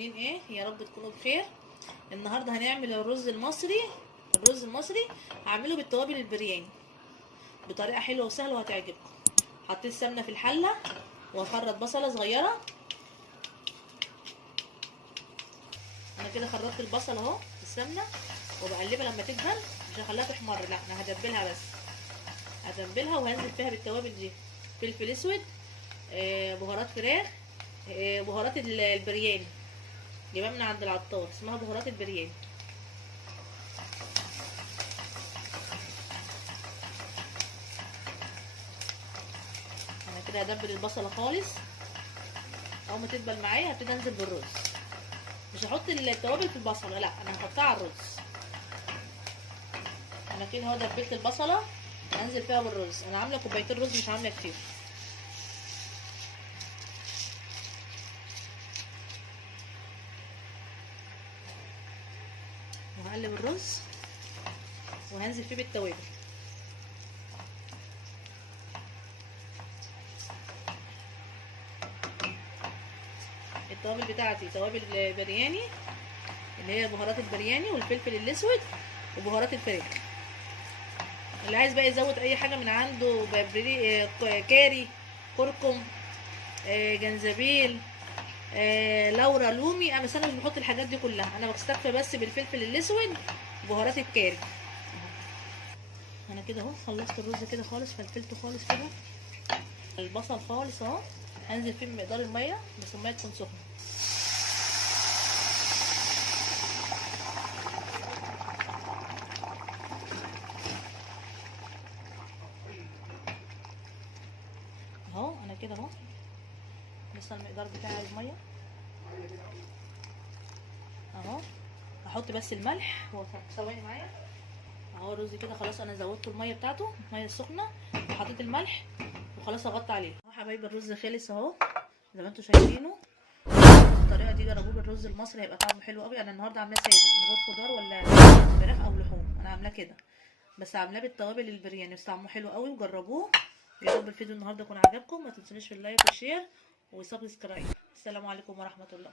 عاملين ايه؟ يا رب تكونوا بخير. النهارده هنعمل الرز المصري هعمله بالتوابل البرياني بطريقه حلوه وسهله وهتعجبكم. حطيت سمنه في الحله وهخرط بصله صغيره. انا كده خرطت البصل اهو في السمنه وبقلبها لما تدبل، مش هخليها تحمر، لا انا هدبلها بس، هتبلها وهنزل فيها بالتوابل دي: فلفل اسود، بهارات فراخ، بهارات البرياني جايبها من عند العطار، اسمها بهارات البرياني. انا كده هدبل البصله خالص. اول ما تدبل معايا هبتدي انزل بالرز. مش هحط التوابل في البصله، لا انا هحطها على الرز. انا كده اهو دبلت البصله، هنزل فيها بالرز. انا عامله كوبايتين رز، مش عامله كتير. وهقلب الرز وهنزل فيه بالتوابل. التوابل بتاعتي توابل برياني، اللي هي بهارات البرياني والفلفل الاسود وبهارات الفراخ. اللي عايز بقى يزود اي حاجه من عنده، كاري، كركم، جنزبيل، لورا، لومي، بس انا مش بحط الحاجات دي كلها، انا بستكفي بس بالفلفل الاسود وبهارات الكاري. انا كده اهو خلصت الرز كده خالص، فلفلته خالص كده، البصل خالص اهو. هنزل فيه بمقدار الميه، بس الميه تكون سخنه. اهو انا كده اهو لسه المقدار بتاع الميه اهو. هحط بس الملح، هو ثواني معايا اهو. الرز كده خلاص انا زودت الميه بتاعته، الميه السخنه، وحطيت الملح وخلاص اغطي عليه اهو. حبايبي الرز خلص اهو زي ما انتم شايفينه. الطريقه دي جربوه بالرز المصري، هيبقى طعمه حلو قوي. انا النهارده عاملاه ساده من غير خضار ولا فراخ او لحوم، انا عاملاه كده بس، عاملاه بالتوابل البرياني، بس طعمه حلو قوي وجربوه. يا رب الفيديو النهارده يكون عجبكم. ما تنسونيش في اللايك والشير وسبسكرايب. السلام عليكم ورحمه الله.